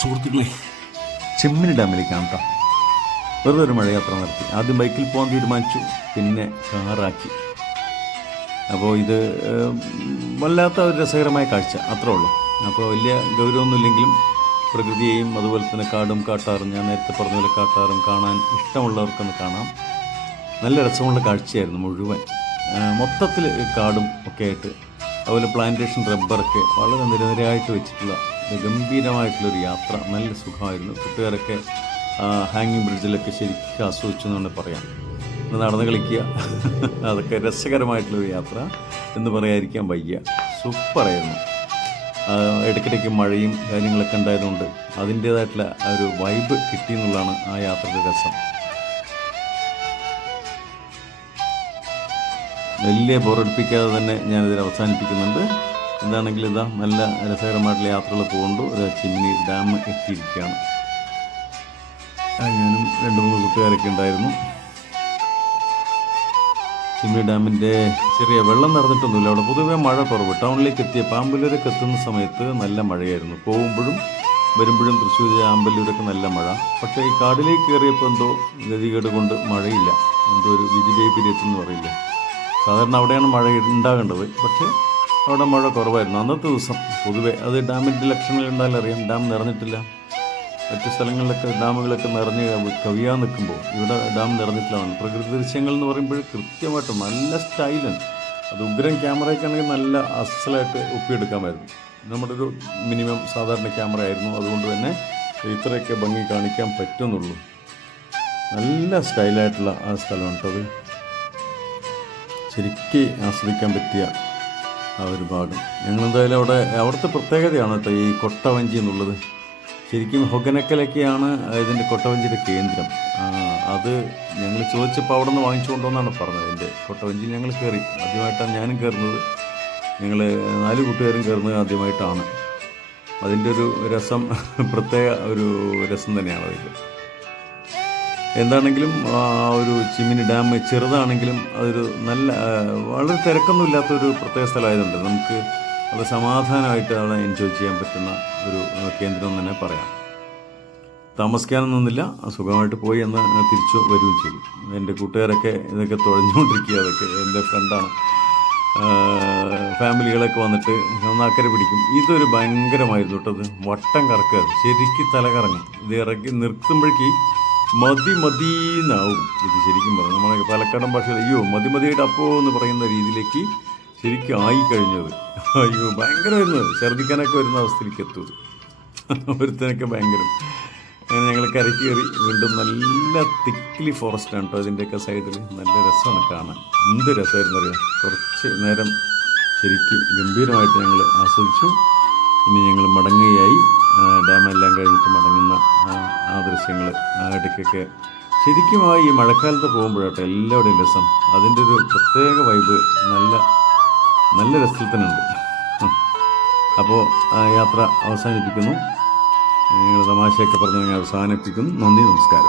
സുഹൃത്തുക്കളെ ചെമ്മിനി ഡാമിലേക്കാണ് കേട്ടോ വെറുതെ ഒരു മഴയാത്ര നടത്തി. ആദ്യം ബൈക്കിൽ പോകാൻ തീരുമാനിച്ചു പിന്നെ കാറാക്കി. അപ്പോൾ ഇത് വല്ലാത്ത ഒരു രസകരമായ കാഴ്ച അത്രേ ഉള്ളൂ. അപ്പോൾ വലിയ ഗൗരവമൊന്നുമില്ലെങ്കിലും പ്രകൃതിയെയും അതുപോലെ തന്നെ കാടും കാട്ടാറും ഞാൻ നേരത്തെ പറഞ്ഞ പോലെ കാട്ടാറും കാണാൻ ഇഷ്ടമുള്ളവർക്കൊന്ന് കാണാം. നല്ല രസമുള്ള കാഴ്ചയായിരുന്നു മുഴുവൻ. മൊത്തത്തിൽ കാടും ഒക്കെ ആയിട്ട് അതുപോലെ പ്ലാന്റേഷൻ റബ്ബറൊക്കെ വളരെ നിരനിരയായിട്ട് വെച്ചിട്ടുള്ള ഗംഭീരമായിട്ടുള്ളൊരു യാത്ര. നല്ല സുഖമായിരുന്നു. കുട്ടുകാരൊക്കെ ഹാങ്ങിങ് ബ്രിഡ്ജിലൊക്കെ ശരിക്കും ആസ്വദിച്ചു എന്നാണ് പറയാം. ഇന്ന് നടന്ന് കളിക്കുക. അതൊക്കെ രസകരമായിട്ടുള്ളൊരു യാത്ര എന്ന് പറയാതിരിക്കാൻ വയ്യ. സൂപ്പറായിരുന്നു. ഇടയ്ക്കിടയ്ക്ക് മഴയും കാര്യങ്ങളൊക്കെ ഉണ്ടായതുകൊണ്ട് അതിന്റേതായിട്ടുള്ള ഒരു വൈബ് കിട്ടി എന്നുള്ളതാണ് ആ യാത്രയുടെ രസം. വലിയ ബോറടിപ്പിക്കാതെ തന്നെ ഞാനിതിൽ അവസാനിപ്പിക്കുന്നുണ്ട്. എന്താണെങ്കിലും ഇതാ നല്ല രസകരമായിട്ടുള്ള യാത്രകൾ പോകുന്നുണ്ട്. ഒരു ചിമ്മിനി ഡാം എത്തിയിരിക്കുകയാണ്. ഞാനും രണ്ട് മൂന്ന് കൂട്ടുകാരൊക്കെ ഉണ്ടായിരുന്നു. ചിമ്മി ഡാമിന്റെ ചെറിയ വെള്ളം നിറഞ്ഞിട്ടൊന്നുമില്ല. അവിടെ പൊതുവെ മഴ കുറവ്. ടൗണിലേക്ക് എത്തിയ പാമ്പല്ലൂരൊക്കെ എത്തുന്ന സമയത്ത് നല്ല മഴയായിരുന്നു. പോകുമ്പോഴും വരുമ്പോഴും തൃശ്ശൂർ ആമ്പല്ലൂരൊക്കെ നല്ല മഴ. പക്ഷേ ഈ കാടിലേക്ക് കയറിയപ്പോൾ എന്തോ ഗതികേട് കൊണ്ട് മഴയില്ല. എന്തോ ഒരു വിജിബേ പീരിയഡ് പറയില്ല. സാധാരണ അവിടെയാണ് മഴ ഉണ്ടാകേണ്ടത്. പക്ഷേ അവിടെ മഴ കുറവായിരുന്നു. അന്നത്തെ ദിവസം പൊതുവേ അത് ഡാമിന്റെ ലക്ഷണങ്ങൾ ഉണ്ടായാലും അറിയാം. ഡാം നിറഞ്ഞിട്ടില്ല. മറ്റു സ്ഥലങ്ങളിലൊക്കെ ഡാമുകളൊക്കെ നിറഞ്ഞ് കവിയാൻ നിൽക്കുമ്പോൾ ഇവിടെ ഡാം നിറഞ്ഞിട്ടില്ല പ്രകൃതി ദൃശ്യങ്ങൾ എന്ന് പറയുമ്പോൾ കൃത്യമായിട്ട് നല്ല സ്റ്റൈലാണ് അത് ഉഗ്രം ക്യാമറയ്ക്കാണെങ്കിൽ നല്ല അസലായിട്ട് ഒപ്പിയെടുക്കാമായിരുന്നു. നമ്മുടെ ഒരു മിനിമം സാധാരണ ക്യാമറ ആയിരുന്നു. അതുകൊണ്ട് തന്നെ ഇത്രയൊക്കെ ഭംഗി കാണിക്കാൻ പറ്റുന്നുള്ളൂ. നല്ല സ്റ്റൈലായിട്ടുള്ള ആ സ്ഥലമാണ് കേട്ടോ ശരിക്ക് ആസ്വദിക്കാൻ പറ്റിയ ആ ഒരു ഭാഗം ഞങ്ങളെന്തായാലും അവിടെ അവിടുത്തെ പ്രത്യേകതയാണ് കേട്ടോ ഈ കൊട്ടവഞ്ചി എന്നുള്ളത്. ശരിക്കും ഹൊഗനക്കലൊക്കെയാണ് ഇതിന്റെ കൊട്ടവഞ്ചിയുടെ കേന്ദ്രം. അത് ഞങ്ങൾ ചോദിച്ചപ്പോൾ അവിടെ നിന്ന് വാങ്ങിച്ചു കൊണ്ടുവന്നാണ് പറഞ്ഞത്. എന്റെ കൊട്ടവഞ്ചി ഞങ്ങൾ കയറി. ആദ്യമായിട്ടാണ് ഞാനും കയറുന്നത്. ഞങ്ങൾ നാല് കൂട്ടുകാരും കയറുന്നത് ആദ്യമായിട്ടാണ്. അതിന്റെ ഒരു രസം പ്രത്യേക ഒരു രസം തന്നെയാണ് അതിൽ എന്താണെങ്കിലും ആ ഒരു ചിമ്മിനി ഡാം ചെറുതാണെങ്കിലും അതൊരു നല്ല വളരെ തിരക്കൊന്നുമില്ലാത്തൊരു പ്രത്യേക സ്ഥലമായതുകൊണ്ട് നമുക്ക് അത് സമാധാനമായിട്ട് അവിടെ എൻജോയ് ചെയ്യാൻ പറ്റുന്ന ഒരു കേന്ദ്രം തന്നെ പറയാം. താമസിക്കാനൊന്നുമില്ല സുഖമായിട്ട് പോയി എന്ന് തിരിച്ചു വരികയും ചെയ്തു. എന്റെ കൂട്ടുകാരൊക്കെ ഇതൊക്കെ തുഴഞ്ഞുകൊണ്ടിരിക്കുക. അതൊക്കെ എന്റെ ഫ്രണ്ടാണ് ഫാമിലികളൊക്കെ വന്നിട്ട് ഒന്നക്കരെ പിടിക്കും. ഇതൊരു ഭയങ്കരമായിരുന്നു കേട്ടത് വട്ടം കറക്കുക. ശരിക്കും തലകറങ്ങും. ഇത് ഇറക്കി നിർത്തുമ്പോഴേക്ക് മതി മതീന്നാവും. ഇത് ശരിക്കും പറഞ്ഞു. നമ്മളെ പാലക്കാടൻ ഭാഷയിൽ അയ്യോ മതി മതിയായിട്ട് അപ്പോ എന്ന് പറയുന്ന രീതിയിലേക്ക് ശരിക്കും ആയി കഴിഞ്ഞത് അയ്യോ വരുന്നത്. ഛർദ്ദിക്കാനൊക്കെ വരുന്ന അവസ്ഥയിലേക്ക് എത്തുന്നത് ഒരുത്തനൊക്കെ ഭയങ്കരം. അങ്ങനെ ഞങ്ങൾ കരയ്ക്ക് കയറി വീണ്ടും നല്ല തിക്ലി ഫോറസ്റ്റാണ് കേട്ടോ അതിന്റെയൊക്കെ സൈഡിൽ നല്ല രസമാണ് കാണാൻ. എന്ത് രസമായിരുന്നു അറിയാം? കുറച്ച് നേരം ശരിക്കും ഗംഭീരമായിട്ട് ഞങ്ങൾ ആസ്വദിച്ചു. ഇനി ഞങ്ങൾ മടങ്ങുകയായി. ഡാമെല്ലാം കഴിഞ്ഞിട്ട് മടങ്ങുന്ന ആ, ദൃശ്യങ്ങൾ ഇടയ്ക്കൊക്കെ. ശരിക്കും ആ ഈ മഴക്കാലത്ത് പോകുമ്പോഴാട്ടെ എല്ലാവരുടെയും രസം. അതിന്റെ ഒരു പ്രത്യേക വൈബ് നല്ല നല്ല രസത്തിൽ തന്നെ ഉണ്ട്. അപ്പോൾ യാത്ര അവസാനിപ്പിക്കുന്നു. നിങ്ങൾ തമാശയൊക്കെ പറഞ്ഞ് അവസാനിപ്പിക്കുന്നു. നന്ദി നമസ്കാരം.